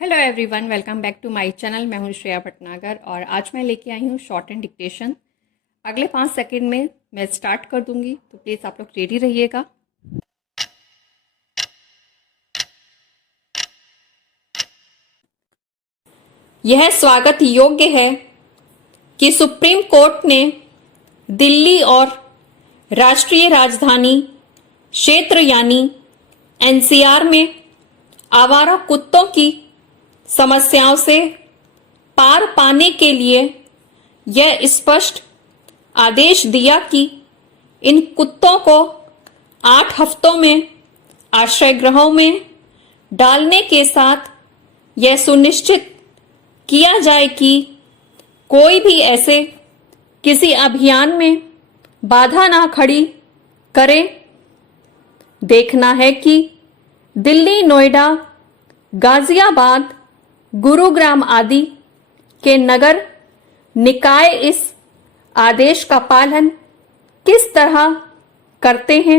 Hello everyone, welcome back to my channel. मैं हूं श्रेया भटनागर और आज मैं लेके आई हूं शॉर्ट एंड डिक्टेशन। अगले 5 सेकंड में मैं स्टार्ट कर दूंगी, तो प्लीज़ आप लोग रेडी रहिएगा। यह स्वागत योग्य है कि सुप्रीम कोर्ट ने दिल्ली और राष्ट्रीय राजधानी क्षेत्र यानी एनसीआर में आवारा कुत्तों की समस्याओं से पार पाने के लिए यह स्पष्ट आदेश दिया कि इन कुत्तों को 8 हफ्तों में आश्रय गृहों में डालने के साथ यह सुनिश्चित किया जाए कि कोई भी ऐसे किसी अभियान में बाधा ना खड़ी करे। देखना है कि दिल्ली, नोएडा, गाजियाबाद, गुरुग्राम आदि के नगर निकाय इस आदेश का पालन किस तरह करते हैं।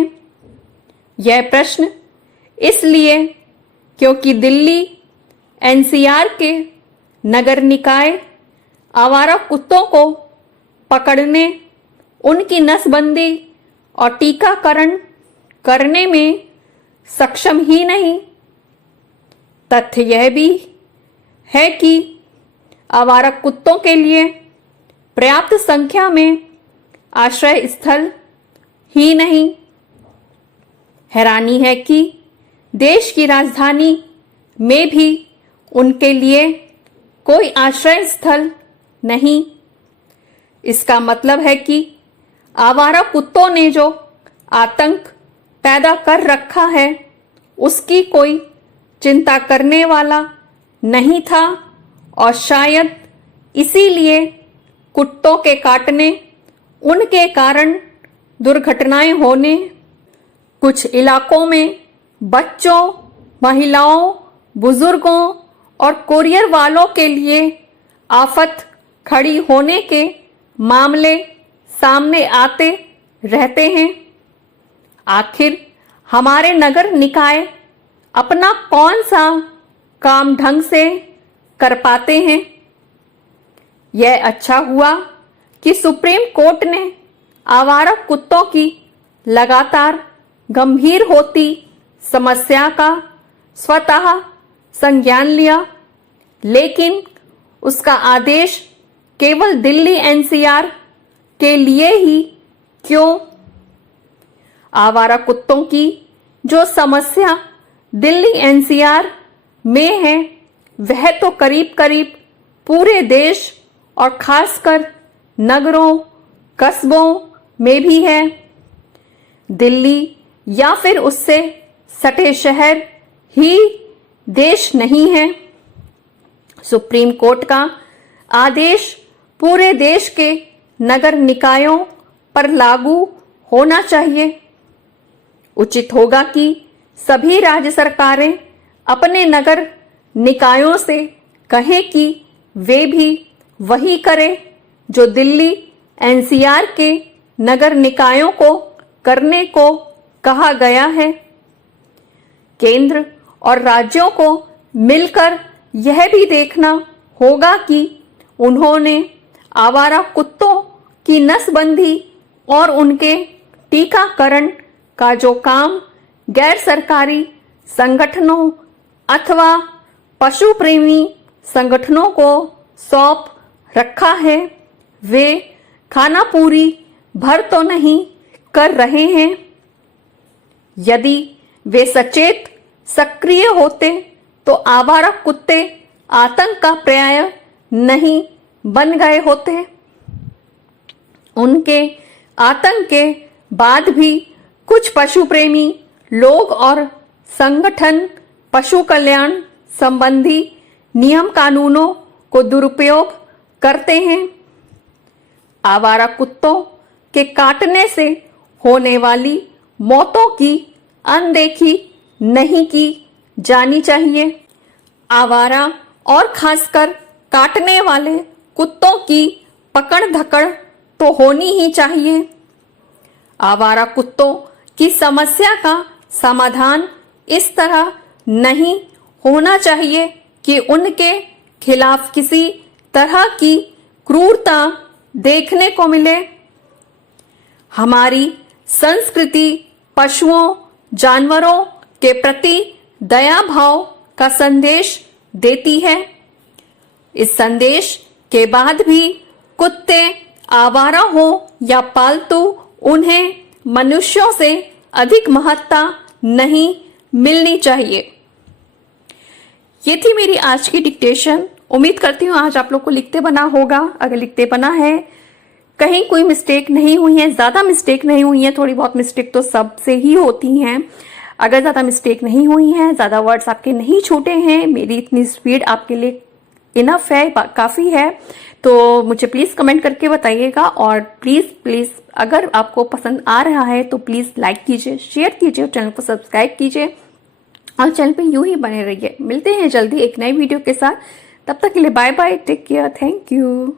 यह प्रश्न इसलिए क्योंकि दिल्ली एनसीआर के नगर निकाय आवारा कुत्तों को पकड़ने, उनकी नसबंदी और टीकाकरण करने में सक्षम ही नहीं, तथ्य यह भी है कि आवारा कुत्तों के लिए पर्याप्त संख्या में आश्रय स्थल ही नहीं। हैरानी है कि देश की राजधानी में भी उनके लिए कोई आश्रय स्थल नहीं। इसका मतलब है कि आवारा कुत्तों ने जो आतंक पैदा कर रखा है, उसकी कोई चिंता करने वाला नहीं था और शायद इसीलिए कुत्तों के काटने, उनके कारण दुर्घटनाएं होने, कुछ इलाकों में बच्चों, महिलाओं, बुजुर्गों और कुरियर वालों के लिए आफत खड़ी होने के मामले सामने आते रहते हैं। आखिर हमारे नगर निकाय अपना कौन सा काम ढंग से कर पाते हैं? यह अच्छा हुआ कि सुप्रीम कोर्ट ने आवारा कुत्तों की लगातार गंभीर होती समस्या का स्वतः संज्ञान लिया, लेकिन उसका आदेश केवल दिल्ली एनसीआर के लिए ही क्यों? आवारा कुत्तों की जो समस्या दिल्ली एनसीआर में है, वह तो करीब करीब पूरे देश और खासकर नगरों, कस्बों में भी है। दिल्ली या फिर उससे सटे शहर ही देश नहीं है। सुप्रीम कोर्ट का आदेश पूरे देश के नगर निकायों पर लागू होना चाहिए। उचित होगा कि सभी राज्य सरकारें अपने नगर निकायों से कहें कि वे भी वही करें जो दिल्ली एनसीआर के नगर निकायों को करने को कहा गया है। केंद्र और राज्यों को मिलकर यह भी देखना होगा कि उन्होंने आवारा कुत्तों की नसबंदी और उनके टीकाकरण का जो काम गैर सरकारी संगठनों अथवा पशु प्रेमी संगठनों को सौंप रखा है, वे खानापूरी भर तो नहीं कर रहे हैं। यदि वे सचेत सक्रिय होते तो आवारा कुत्ते आतंक का पर्याय नहीं बन गए होते। उनके आतंक के बाद भी कुछ पशु प्रेमी लोग और संगठन पशु कल्याण संबंधी नियम कानूनों को दुरुपयोग करते हैं। आवारा कुत्तों के काटने से होने वाली मौतों की अनदेखी नहीं की जानी चाहिए। आवारा और खासकर काटने वाले कुत्तों की पकड़ धकड़ तो होनी ही चाहिए। आवारा कुत्तों की समस्या का समाधान इस तरह नहीं होना चाहिए कि उनके खिलाफ किसी तरह की क्रूरता देखने को मिले। हमारी संस्कृति पशुओं जानवरों के प्रति दया भाव का संदेश देती है। इस संदेश के बाद भी कुत्ते आवारा हो या पालतू, उन्हें मनुष्यों से अधिक महत्ता नहीं मिलनी चाहिए। ये थी मेरी आज की डिक्टेशन। उम्मीद करती हूँ आज आप लोग को लिखते बना होगा। अगर लिखते बना है, कहीं कोई मिस्टेक नहीं हुई है, ज्यादा मिस्टेक नहीं हुई है, थोड़ी बहुत मिस्टेक तो सबसे ही होती हैं। अगर ज्यादा मिस्टेक नहीं हुई है, ज्यादा वर्ड्स आपके नहीं छूटे हैं, मेरी इतनी स्पीड आपके लिए इनफ है, काफी है, तो मुझे प्लीज कमेंट करके बताइएगा। और प्लीज अगर आपको पसंद आ रहा है तो प्लीज लाइक कीजिए, शेयर कीजिए, चैनल को सब्सक्राइब कीजिए और चैनल पे यूं ही बने रहिए। मिलते हैं जल्दी एक नई वीडियो के साथ। तब तक के लिए bye bye, take care, thank you.